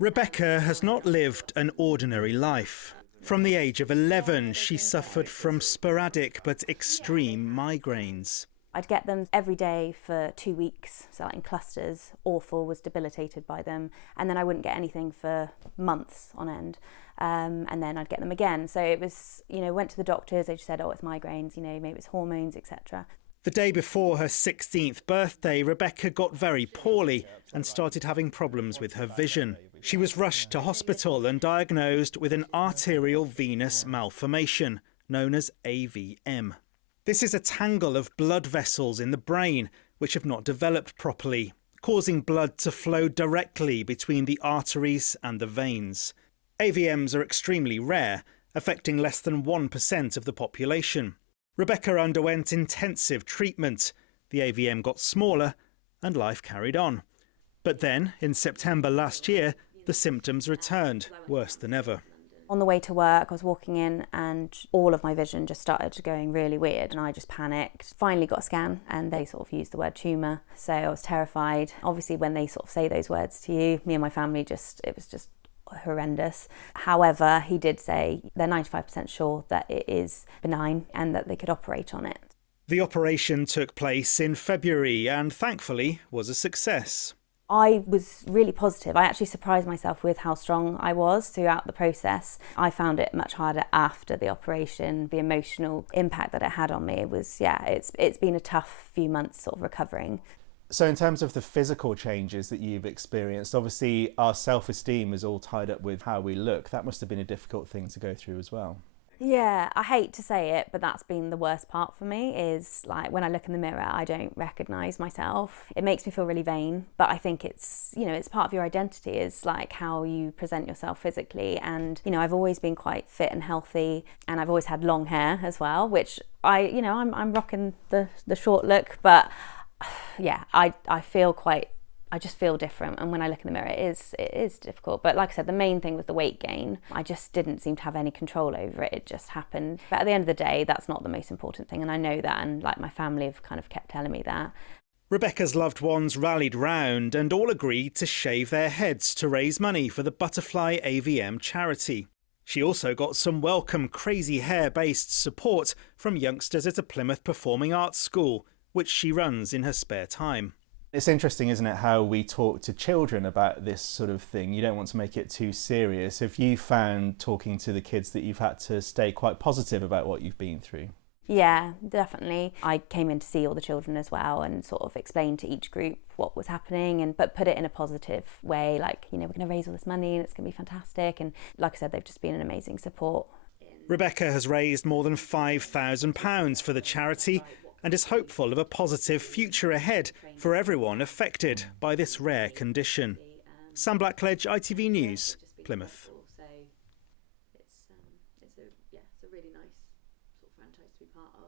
Rebecca has not lived an ordinary life. From the age of 11, she suffered from sporadic but extreme migraines. I'd get them every day for 2 weeks, so like in clusters. Awful, was debilitated by them. And then I wouldn't get anything for months on end. And then I'd get them again. So it was, went to the doctors, they just said, oh, it's migraines, maybe it's hormones, etc. The day before her 16th birthday, Rebecca got very poorly and started having problems with her vision. She was rushed to hospital and diagnosed with an arterial venous malformation, known as AVM. This is a tangle of blood vessels in the brain which have not developed properly, causing blood to flow directly between the arteries and the veins. AVMs are extremely rare, affecting less than 1% of the population. Rebecca underwent intensive treatment. The AVM got smaller and life carried on. But then, in September last year, the symptoms returned, worse than ever. On the way to work, I was walking in and all of my vision just started going really weird and I just panicked. Finally got a scan and they sort of used the word tumour, so I was terrified. Obviously when they sort of say those words to you, me and my family it was just horrendous. However, he did say they're 95% sure that it is benign and that they could operate on it. The operation took place in February and thankfully was a success. I was really positive. I actually surprised myself with how strong I was throughout the process. I found it much harder after the operation. The emotional impact that it had on me was, it's been a tough few months sort of recovering. So in terms of the physical changes that you've experienced, obviously our self-esteem is all tied up with how we look. That must have been a difficult thing to go through as well. Yeah, I hate to say it, but that's been the worst part for me is like when I look in the mirror, I don't recognise myself. It makes me feel really vain, but I think it's, it's part of your identity is like how you present yourself physically. And, I've always been quite fit and healthy and I've always had long hair as well, which I'm rocking the short look, but yeah, I just feel different, and when I look in the mirror it is difficult. But like I said, the main thing was the weight gain. I just didn't seem to have any control over it. It just happened. But at the end of the day, that's not the most important thing, and I know that, and like my family have kind of kept telling me that. Rebecca's loved ones rallied round and all agreed to shave their heads to raise money for the Butterfly AVM charity. She also got some welcome crazy hair-based support from youngsters at a Plymouth performing arts school, which she runs in her spare time. It's interesting, isn't it, how we talk to children about this sort of thing. You don't want to make it too serious. Have you found talking to the kids that you've had to stay quite positive about what you've been through? Yeah, definitely. I came in to see all the children as well and sort of explained to each group what was happening, but put it in a positive way, like, we're going to raise all this money and it's going to be fantastic. And like I said, they've just been an amazing support. Rebecca has raised more than £5,000 for the charity and is hopeful of a positive future ahead for everyone affected by this rare condition. Sam Blackledge, ITV News, Plymouth. It's a really nice sort of franchise to be part of.